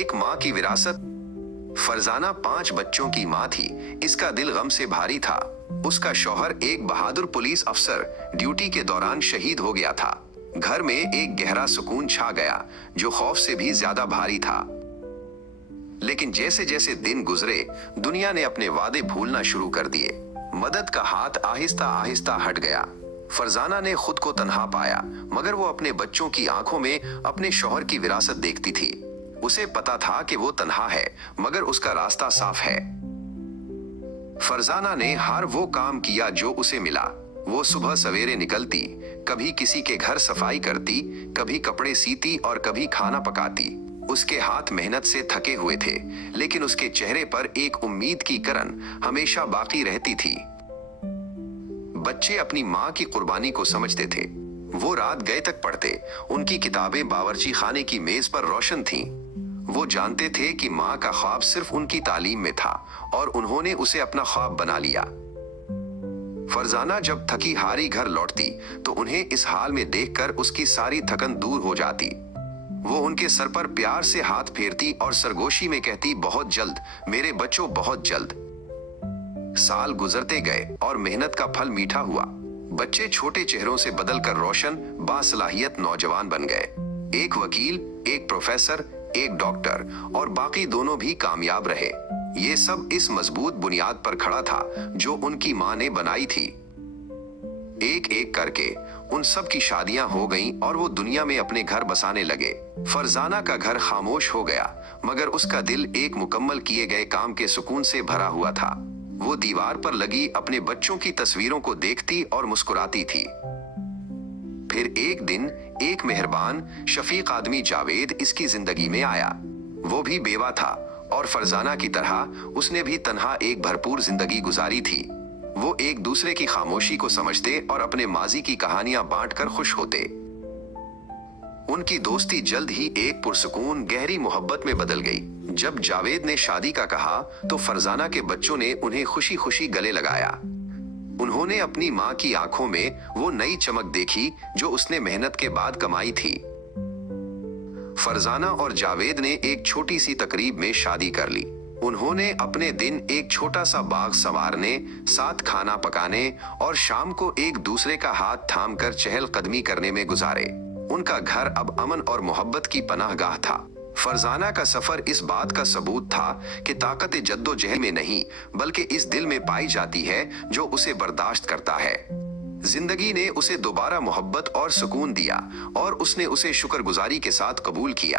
एक माँ की विरासत। फरजाना 5 बच्चों की माँ थी। इसका दिल गम से भारी था। उसका शौहर एक बहादुर पुलिस अफसर ड्यूटी के दौरान शहीद हो गया था। घर में एक गहरा सुकून छा गया जो खौफ से भी ज्यादा भारी था। लेकिन जैसे जैसे दिन गुजरे, दुनिया ने अपने वादे भूलना शुरू कर दिए। मदद का हाथ आहिस्ता आहिस्ता हट गया। फरजाना ने खुद को तन्हा पाया, मगर वो अपने बच्चों की आंखों में अपने शौहर की विरासत देखती थी। उसे पता था कि वो तन्हा है, मगर उसका रास्ता साफ है। फरजाना ने हर वो काम किया जो उसे मिला। वो सुबह सवेरे निकलती, कभी किसी के घर सफाई करती, कभी कपड़े सीती और कभी खाना पकाती। उसके हाथ मेहनत से थके हुए थे, लेकिन उसके चेहरे पर एक उम्मीद की किरण हमेशा बाकी रहती थी। बच्चे अपनी माँ की कुर्बानी को समझते थे। वो रात गए तक पढ़ते। उनकी किताबें बावर्ची खाने की मेज पर रोशन थीं। वो जानते थे कि माँ का ख्वाब सिर्फ उनकी तालीम में था और उन्होंने उसे अपना ख्वाब बना लिया। फरजाना जब थकी हारी घर लौटती तो उन्हें इस हाल में देखकर उसकी सारी थकन दूर हो जाती। वो उनके सर पर प्यार से हाथ फेरती और सरगोशी में कहती, बहुत जल्द मेरे बच्चों, बहुत जल्द। साल गुजरते गए और मेहनत का फल मीठा हुआ। बच्चे छोटे चेहरों से बदलकर रोशन, बासलाहियत नौजवान बन गए। एक वकील, एक प्रोफेसर, एक डॉक्टर और बाकी दोनों भी कामयाब रहे। ये सब इस मजबूत बुनियाद पर खड़ा था जो उनकी माँ ने बनाई थी। एक एक करके उन सब की शादियां हो गईं और वो दुनिया में अपने घर बसाने लगे। फरजाना का घर खामोश हो गया, मगर उसका दिल एक मुकम्मल किए गए काम के सुकून से भरा हुआ था। वो दीवार पर लगी अपने बच्चों की तस्वीरों को देखती और मुस्कुराती थी। फिर एक दिन एक मेहरबान, शफीक आदमी जावेद इसकी जिंदगी में आया। वो भी बेवा था और फरजाना की तरह उसने भी तन्हा एक भरपूर जिंदगी गुजारी थी। वो एक दूसरे की खामोशी को समझते और अपने माजी की कहानियां बांटकर खुश होते। उनकी दोस्ती जल्द ही एक पुरसुकून गहरी मोहब्बत में बदल गई। जब जावेद ने शादी का कहा तो फरजाना के बच्चों ने उन्हें खुशी खुशी गले लगाया। उन्होंने अपनी माँ की आंखों में वो नई चमक देखी जो उसने मेहनत के बाद कमाई थी। फरजाना और जावेद ने एक छोटी सी तकरीब में शादी कर ली। उन्होंने अपने दिन एक छोटा सा बाग संवारने, साथ खाना पकाने और शाम को एक दूसरे का हाथ थामकर चहलकदमी करने में गुजारे। उनका घर अब अमन और मोहब्बत की पनाहगाह था। फरजाना का सफर इस बात का सबूत था कि ताकत जद्दोजहद में नहीं, बल्कि इस दिल में पाई जाती है जो उसे बर्दाश्त करता है। जिंदगी ने उसे दोबारा मोहब्बत और सुकून दिया और उसने उसे शुक्रगुजारी के साथ कबूल किया।